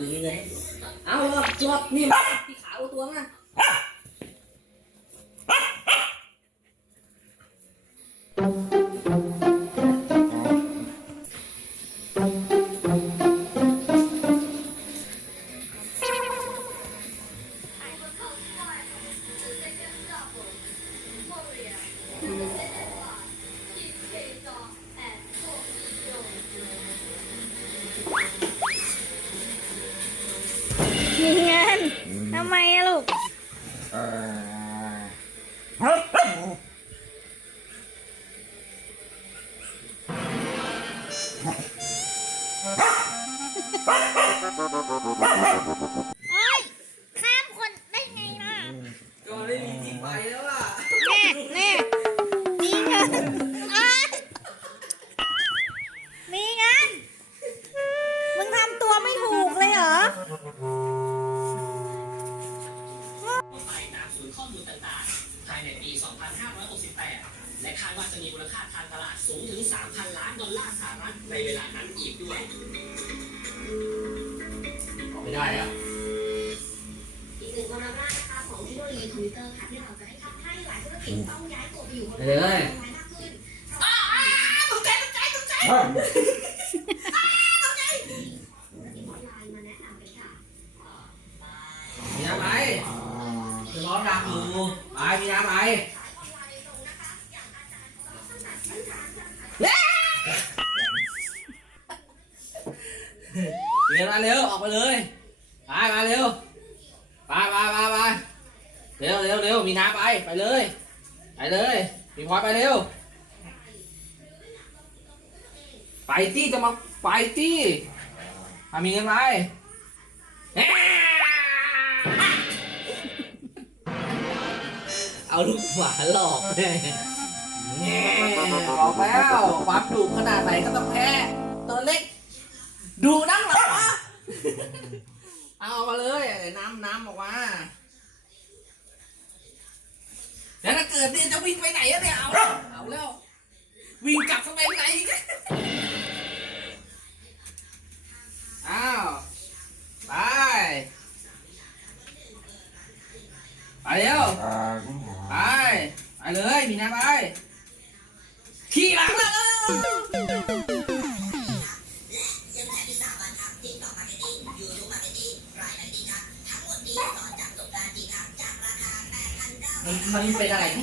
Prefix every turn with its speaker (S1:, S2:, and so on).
S1: ดึงเลยเอารอบรอบนี่มาที่ขาวตัว
S2: มันะ โ2568
S3: และคาดว่าจะมีมูลค่าทางตลาดสูงถึง 3,000 ล้านดอลลาร์สหรัฐในเวลานั้นอีกด้วย
S1: ไม่ได้แล้ว
S4: อีกหนึ่งกลยุทธ์นะคะของเทคโนโลยีคอมพิวเตอร์ค่ะที่เราจะให้ทำให้หลายธุรกิจต้องย้ายตัวไปอยู่บน
S1: ไปเลย
S4: มากขึ้น
S3: ตกใจตกใจตกใจ
S4: ธุรกิจออนไลน์มาแนะนำกันค่ะ
S1: มีน้ำไหมจะร้อนดังอยู่ไปมีน้ำไหม นมาเร็วออกมาเลยไปมาเร็วไปไปไปไปเร็วเร็วเร็วมีน้ำไปไปเลยไปเลยมีพลอยไปเร็วไปที่จะมาไปที่มามีเงินไหมเอาลูกหมาหลอกแน่แง่บอกแล้วความดุขนาดไหนก็ต้องแพ้ตัวเล็ก ดูนักเหรอ เอาออกมาเลยน้ำน้ำออกมาแล้วถ้าเกิดเนี่ยจะวิ่งไปไหนอะเนี่ยเอาแล้วเอาแล้ว วิ่งกลับเข้าไปไหนอีกอ้าวไปไปเร็วไปไปเลยมีน้ำไปขี่หลังเลย มันเป็นอะไรที่